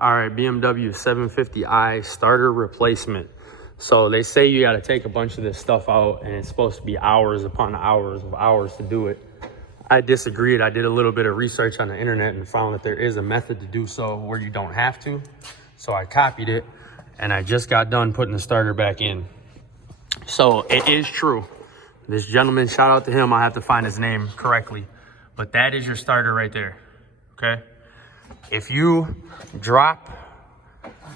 All right, BMW 750i starter replacement. So they say you got to take a bunch of this stuff out, and it's supposed to be hours upon hours of hours to do it. I disagreed. I did a little bit of research on the internet and found that there is a method to do so where you don't have to. So I copied it, and I just got done putting the starter back in. So it is true. This gentleman, shout out to him. I have to find his name correctly, but that is your starter right there, okay? If you drop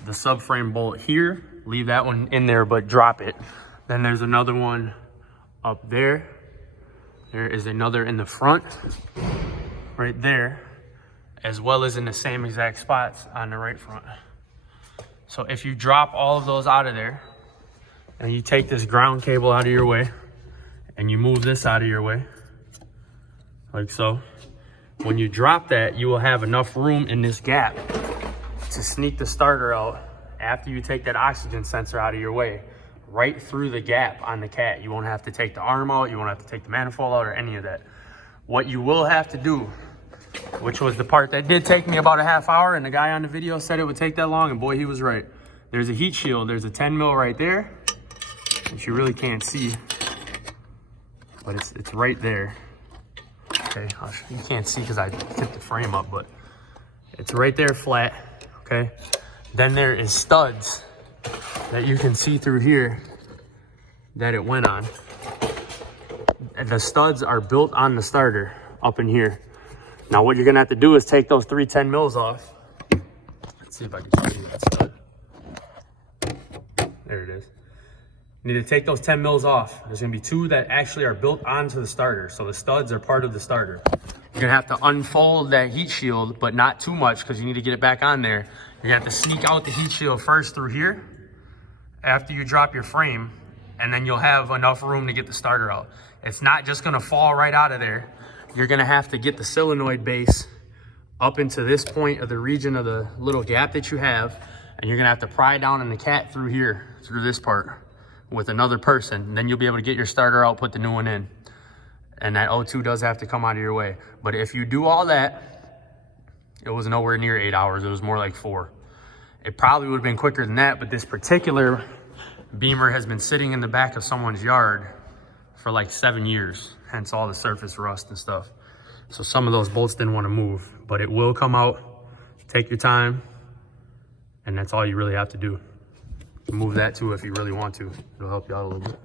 the subframe bolt here, leave that one in there, but drop it. Then there's another one up there. There is another in the front, right there, as well as in the same exact spots on the right front. So if you drop all of those out of there, and you take this ground cable out of your way, and you move this out of your way, like so, when you drop that, you will have enough room in this gap to sneak the starter out after you take that oxygen sensor out of your way, right through the gap on the cat. You won't have to take the arm out, you won't have to take the manifold out or any of that. What you will have to do, which was the part that did take me about a half hour, and the guy on the video said it would take that long, and boy, he was right. There's a heat shield, there's a 10 mil right there, which you really can't see, but it's right there. Okay, you can't see because I tipped the frame up, but it's right there flat, okay? Then there is studs that you can see through here that it went on. And the studs are built on the starter up in here. Now what you're gonna have to do is take those 3 10 mils off. Let's see if I can show you that stud. There it is. You need to take those 10 mils off. There's gonna be 2 that actually are built onto the starter. So the studs are part of the starter. You're gonna have to unfold that heat shield, but not too much because you need to get it back on there. You're gonna have to sneak out the heat shield first through here after you drop your frame, and then you'll have enough room to get the starter out. It's not just gonna fall right out of there. You're gonna have to get the solenoid base up into this point of the region of the little gap that you have, and you're gonna have to pry down on the cat through here, through this part, with another person. Then you'll be able to get your starter out, put the new one in. And that O2 does have to come out of your way. But if you do all that, it was nowhere near 8 hours. It was more like 4. It probably would have been quicker than that, but this particular Beamer has been sitting in the back of someone's yard for like 7 years, hence all the surface rust and stuff. So some of those bolts didn't want to move, but it will come out. Take your time, and that's all you really have to do. Move that too if you really want to. It'll help you out a little bit.